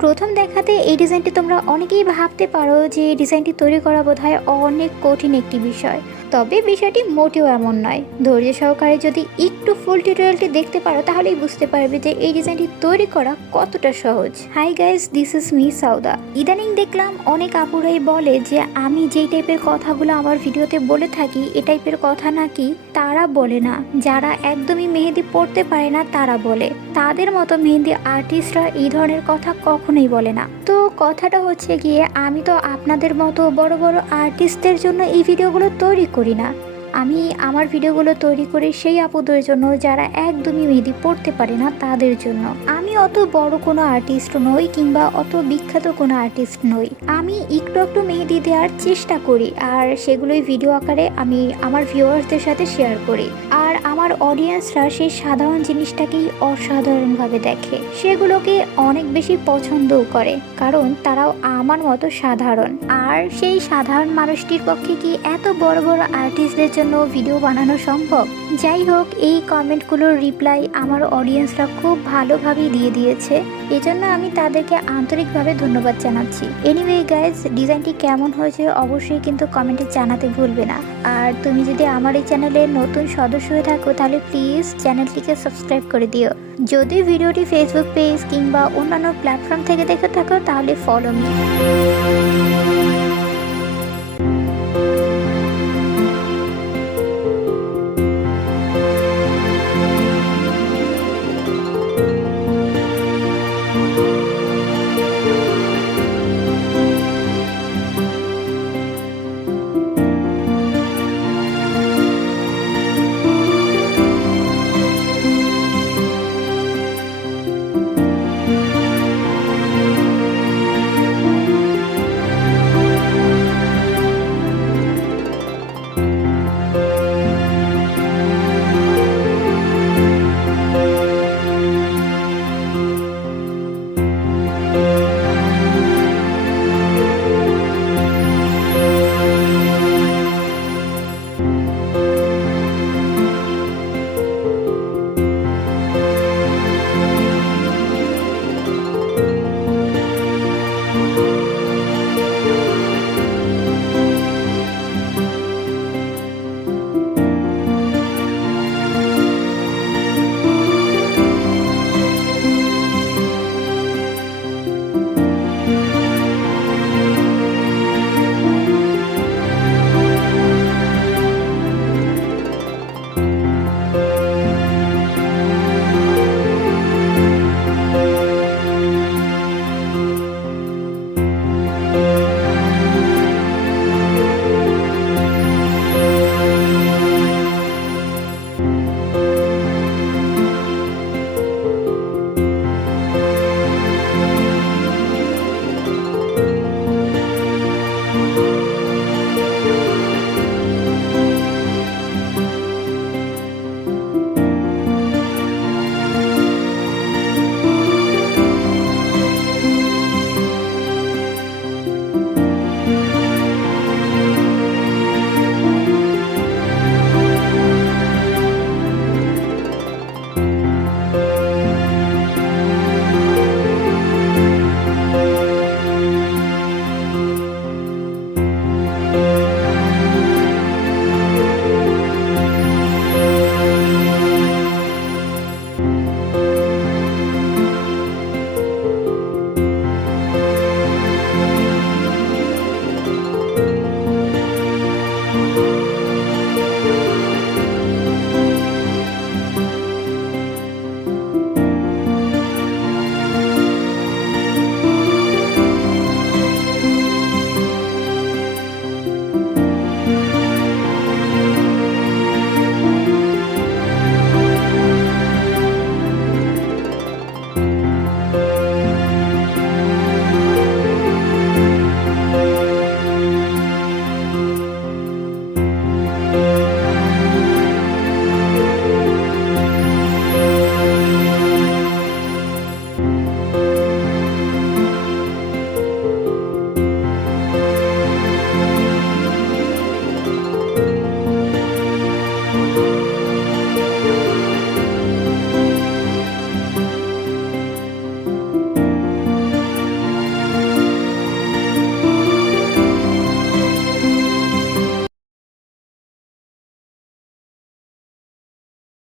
প্রথম দেখাতে এই ডিজাইনটি তোমরা অনেকেই ভাবতে পারো যে এই ডিজাইনটি তৈরি করা বোধহয় অনেক কঠিন একটি বিষয়, তবে বিষয়টি মোটেও এমন নয়। ধৈর্য সহকারে যদি একটু ফুল টিউটোরিয়ালটি দেখতে পারো তাহলেই বুঝতে পারবে যে এই ডিজাইনটি তৈরি করা কতটা সহজ। Hi guys, this is me Sawda. ইদানিং দেখলাম অনেক আপুরাই বলে যে আমি যেই টাইপের কথাগুলো আমার ভিডিওতে বলে থাকি এ টাইপের কথা নাকি তারা বলে না, যারা একদমই মেহেদি পড়তে পারে না তারা বলে। তাদের মতো মেহেদি আর্টিস্টরা এই ধরনের কথা কখনোই বলে না। তো কথাটা হচ্ছে গিয়ে আমি তো আপনাদের মতো বড় বড় আর্টিস্টদের জন্য এই ভিডিওগুলো তৈরি করি না। আমি আমার ভিডিওগুলো তৈরি করি সেই আপুদের জন্য যারা একদমই মেহেদি পড়তে পারে না তাদের জন্য। আমি অত বড় কোনো আর্টিস্ট নই কিংবা অত বিখ্যাত কোনো আর্টিস্ট নই। আমি একটু একটু মেহেদি দেওয়ার চেষ্টা করি আর সেগুলোই ভিডিও আকারে আমি আমার ভিউয়ার্সদের সাথে শেয়ার করি। আর আমার অডিয়েন্সরা সেই সাধারণ জিনিসটাকেই অসাধারণভাবে দেখে, সেগুলোকে অনেক বেশি পছন্দও করে, কারণ তারাও আমার মতো সাধারণ। আর সেই সাধারণ মানুষটির পক্ষে কি এত বড় বড় আর্টিস্টদের জন্য ভিডিও বানানো সম্ভব? যাই হোক, এই কমেন্টগুলোর রিপ্লাই আমার অডিয়েন্সরা খুব ভালোভাবেই দিয়ে দিয়েছে, এজন্য আমি তাদেরকে আন্তরিকভাবে ধন্যবাদ জানাচ্ছি। এনিওয়ে গাইজ, ডিজাইনটি কেমন হয়েছে অবশ্যই কিন্তু কমেন্টে জানাতে ভুলবে না। আর তুমি যদি আমার এই চ্যানেলের নতুন সদস্য হয়ে থাকো তাহলে প্লিজ চ্যানেলটিকে সাবস্ক্রাইব করে দিও। যদি ভিডিওটি ফেসবুক পেজ কিংবা অন্যান্য প্ল্যাটফর্ম থেকে দেখে থাকো তাহলে ফলো মি।